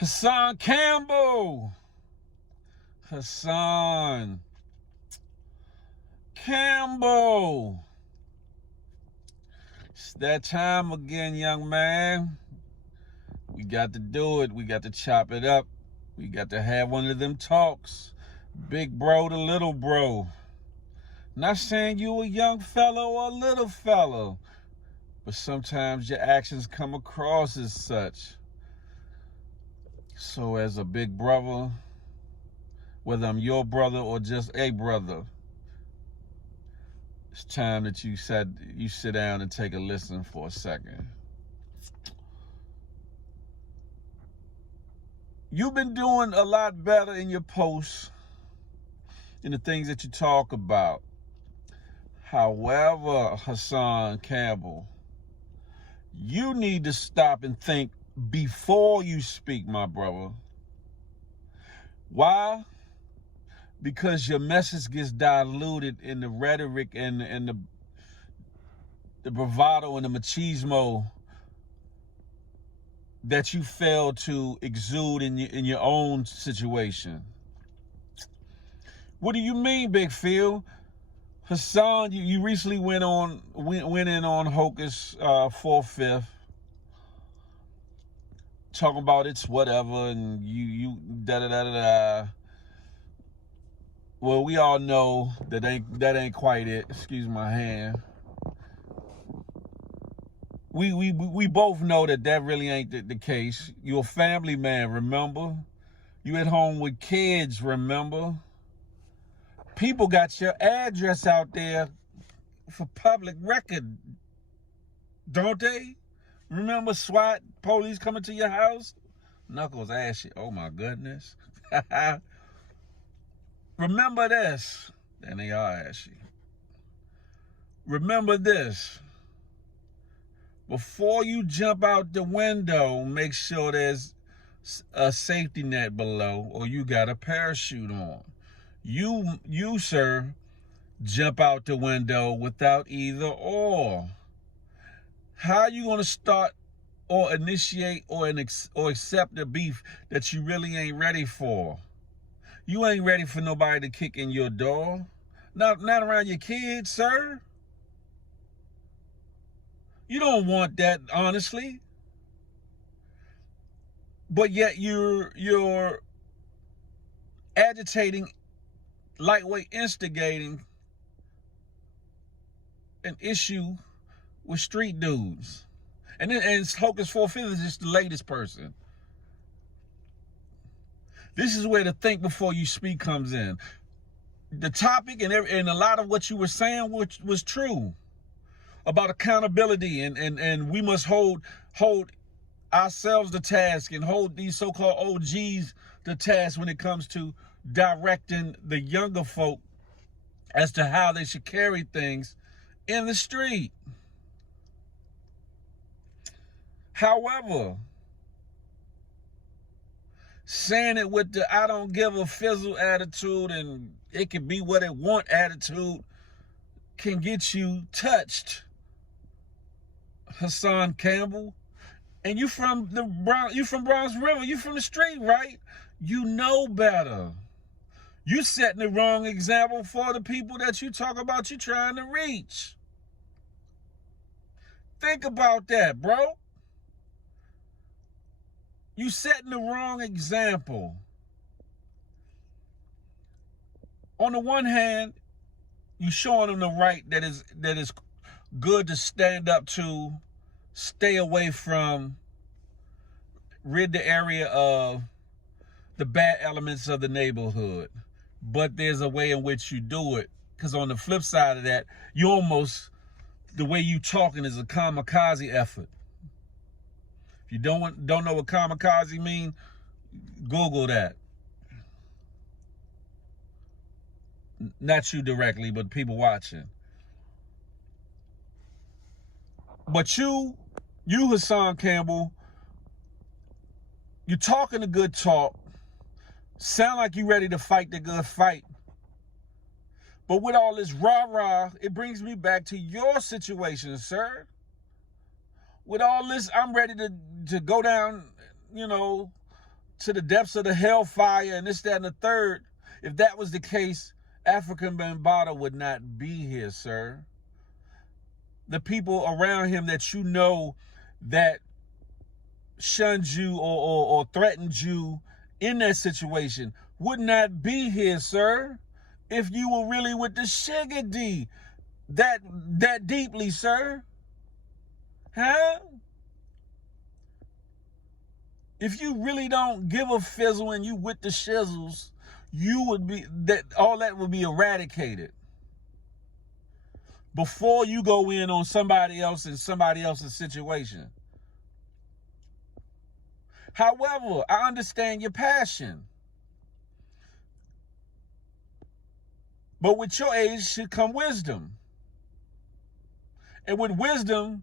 Hassan Campbell. Hassan Campbell. It's that time again, young man. We got to do it. We got to chop it up. We got to have one of them talks. Big bro to little bro. Not saying you a young fellow or a little fellow, but sometimes your actions come across as such. So as a big brother, whether I'm your brother or just a brother, it's time that you sit down and take a listen for a second. You've been doing a lot better in your posts, in the things that you talk about. However, Hassan Campbell, you need to stop and think before you speak, my brother. Why? Because your message gets diluted in the rhetoric and the bravado and the machismo that you fail to exude in your own situation. What do you mean, Big Phil? Hassan, you recently went in on Hocus 4/5, talking about it's whatever, and you da da da da da. Well, we all know that ain't quite it. Excuse my hand. We both know that really ain't the case. You're a family man, remember? You at home with kids, remember? People got your address out there for public record, don't they? Remember SWAT, police coming to your house? Knuckles ashy. Oh my goodness. Remember this. And they are ashy. Remember this. Before you jump out the window, make sure there's a safety net below or you got a parachute on. You, sir, jump out the window without either or. How are you going to start or initiate or accept the beef that you really ain't ready for? You ain't ready for nobody to kick in your door. Not around your kids, sir. You don't want that, honestly. But yet you're agitating, lightweight instigating an issue with street dudes. And Hocus 4/5 is just the latest person. This is where the think before you speak comes in. The topic and a lot of what you were saying was true about accountability and we must hold ourselves to task and hold these so-called OGs to task when it comes to directing the younger folk as to how they should carry things in the street. However, saying it with the I don't give a fizzle attitude and it can be what it want attitude can get you touched, Hassan Campbell. And you from Bronx River, you from the street, right? You know better. You setting the wrong example for the people that you talk about you trying to reach. Think about that, bro. You setting the wrong example. On the one hand, you showing them the right that is good to stand up to, stay away from, rid the area of the bad elements of the neighborhood. But there's a way in which you do it. Because on the flip side of that, the way you talking is a kamikaze effort. If you don't know what kamikaze mean, Google that. Not you directly, but people watching. But you Hassan Campbell, you're talking a good talk. Sound like you ready to fight the good fight. But with all this rah-rah, it brings me back to your situation, sir. With all this, I'm ready to go down, to the depths of the hellfire and this, that, and the third. If that was the case, African Bambaataa would not be here, sir. The people around him that you know that shunned you or threatened you in that situation would not be here, sir. If you were really with the Shiggity that deeply, sir. Huh? If you really don't give a fizzle and you with the shizzles, you would be all that would be eradicated before you go in on somebody else in somebody else's situation. However, I understand your passion. But with your age should come wisdom. And with wisdom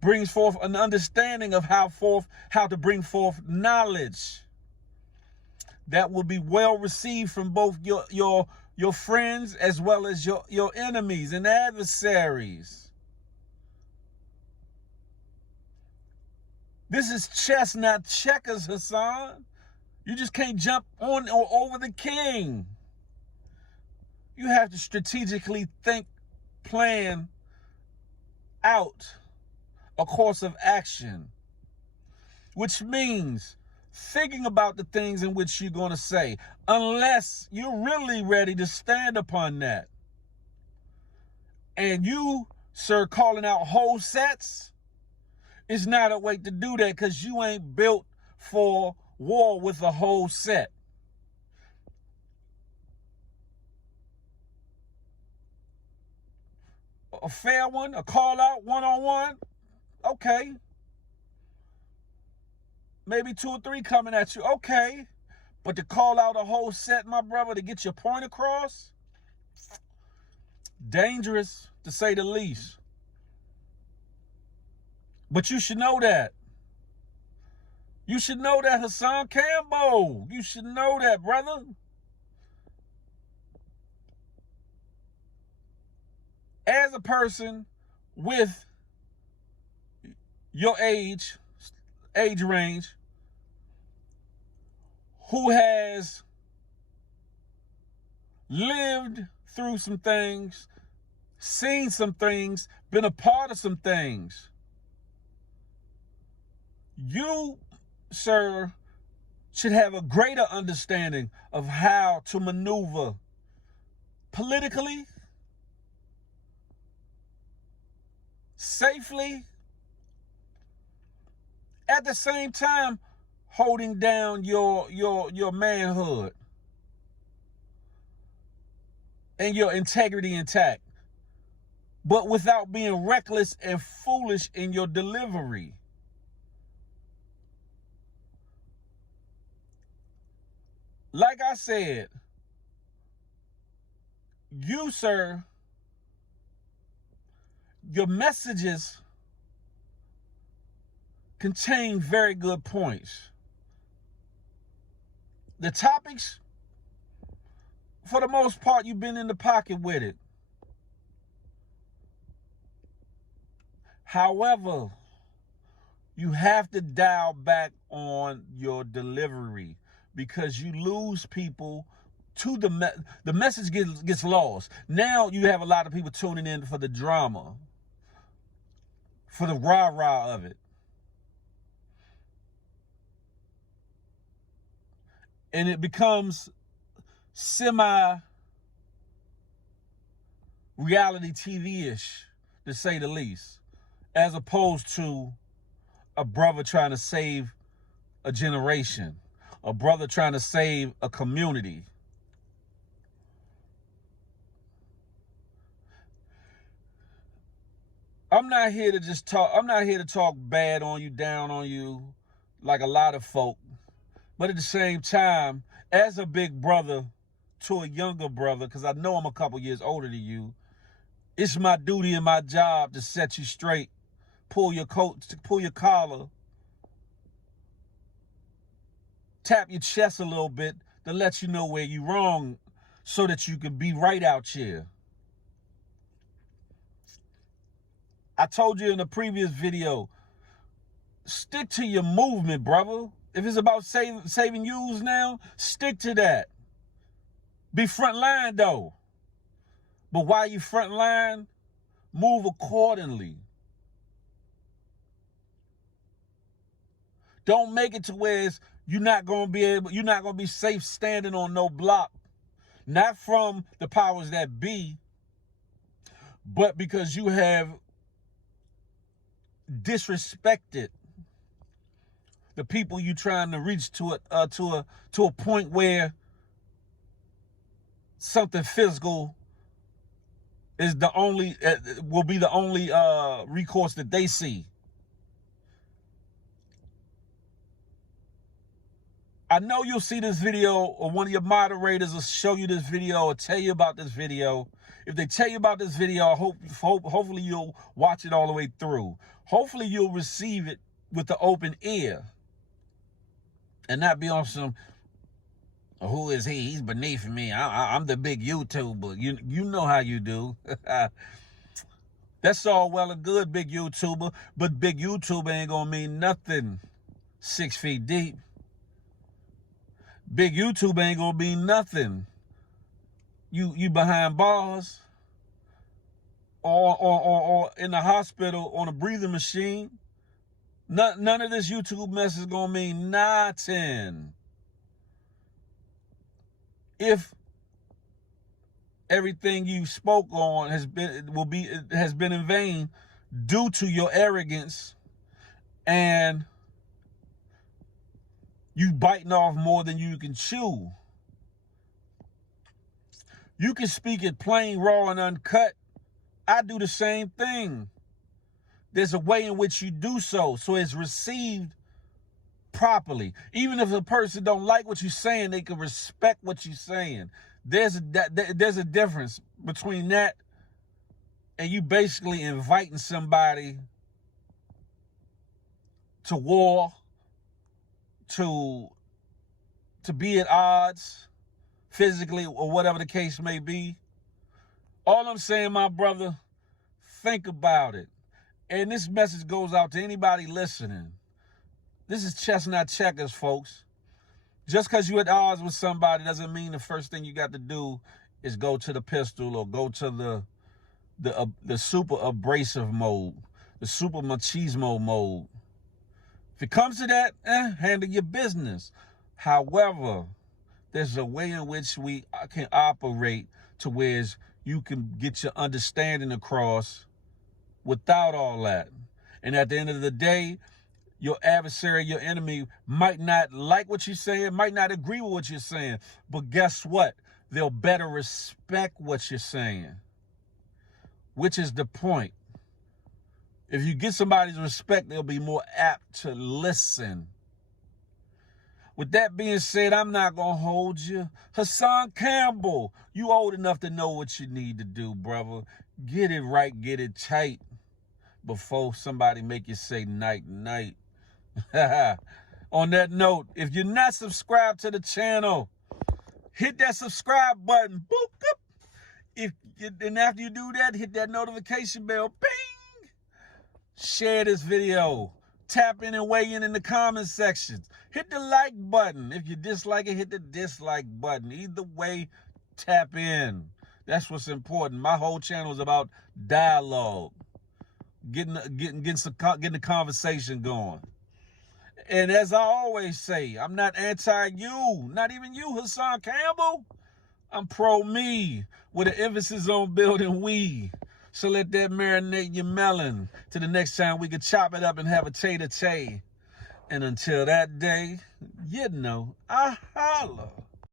brings forth an understanding of how to bring forth knowledge that will be well received from both your friends as well as your enemies and adversaries. This is chess, not checkers, Hassan. You just can't jump on or over the king. You have to strategically think, plan out a course of action, which means thinking about the things in which you're going to say, unless you're really ready to stand upon that. And you, sir, calling out whole sets is not a way to do that, because you ain't built for war with a whole set. A fair one, a call out one-on-one, okay. Maybe 2 or 3 coming at you, okay. But to call out a whole set, my brother, to get your point across, dangerous to say the least. But you should know that. You should know that, Hassan Campbell. You should know that, brother. As a person with your age range, who has lived through some things, seen some things, been a part of some things, you, sir, should have a greater understanding of how to maneuver politically, safely, at the same time holding down your manhood and your integrity intact, but without being reckless and foolish in your delivery. Like I said, you, sir, your messages contain very good points. The topics, for the most part, you've been in the pocket with it. However, you have to dial back on your delivery, because you lose people to the message gets lost. Now you have a lot of people tuning in for the drama, for the rah-rah of it. And it becomes semi-reality TV-ish, to say the least, as opposed to a brother trying to save a generation, a brother trying to save a community. I'm not here to just talk. I'm not here to talk bad on you, down on you, like a lot of folk. But at the same time, as a big brother to a younger brother, because I know I'm a couple years older than you, it's my duty and my job to set you straight, pull your coat, pull your collar, tap your chest a little bit to let you know where you're wrong, so that you can be right out here. I told you in a previous video, stick to your movement, brother. If it's about saving youths now, stick to that. Be front line though. But while you front line, move accordingly. Don't make it to where you're not gonna be safe standing on no block. Not from the powers that be, but because you have disrespected the people you trying to reach to a point where something physical is will be the only recourse that they see. I know you'll see this video, or one of your moderators will show you this video or tell you about this video. If they tell you about this video, hopefully you'll watch it all the way through. Hopefully you'll receive it with the open ear and not be on some, who is he? He's beneath me. I'm the big YouTuber. You know how you do. That's all well and good, big YouTuber, but big YouTuber ain't gonna mean nothing 6 feet deep. Big YouTube ain't gonna be nothing. You behind bars or in the hospital on a breathing machine. None of this YouTube mess is gonna mean nothing if everything you spoke on has been in vain due to your arrogance and you biting off more than you can chew. You can speak it plain, raw, and uncut. I do the same thing. There's a way in which you do so it's received properly. Even if a person don't like what you're saying, they can respect what you're saying. There's a difference between that and you basically inviting somebody to war, to be at odds physically or whatever the case may be. All I'm saying, my brother, think about it. And this message goes out to anybody listening. This is chestnut checkers, folks. Just because you're at odds with somebody doesn't mean the first thing you got to do is go to the pistol or go to the super abrasive mode, the super machismo mode. If it comes to that, handle your business. However, there's a way in which we can operate to where you can get your understanding across without all that. And at the end of the day, your adversary, your enemy might not like what you're saying, might not agree with what you're saying, but guess what? They'll better respect what you're saying, which is the point. If you get somebody's respect, they'll be more apt to listen. With that being said, I'm not going to hold you. Hassan Campbell, you old enough to know what you need to do, brother. Get it right, get it tight before somebody make you say night, night. On that note, if you're not subscribed to the channel, hit that subscribe button. Boop, and after you do that, hit that notification bell. Bing! Share this video. Tap in and weigh in the comment section. Hit the like button. If you dislike it, hit the dislike button. Either way, tap in. That's what's important. My whole channel is about dialogue, getting the conversation going. And as I always say, I'm not anti-you, not even you, Hassan Campbell. I'm pro-me, with an emphasis on building we. So let that marinate your melon. Till the next time we can chop it up and have a tay-to-tay. And until that day, you know, I holla.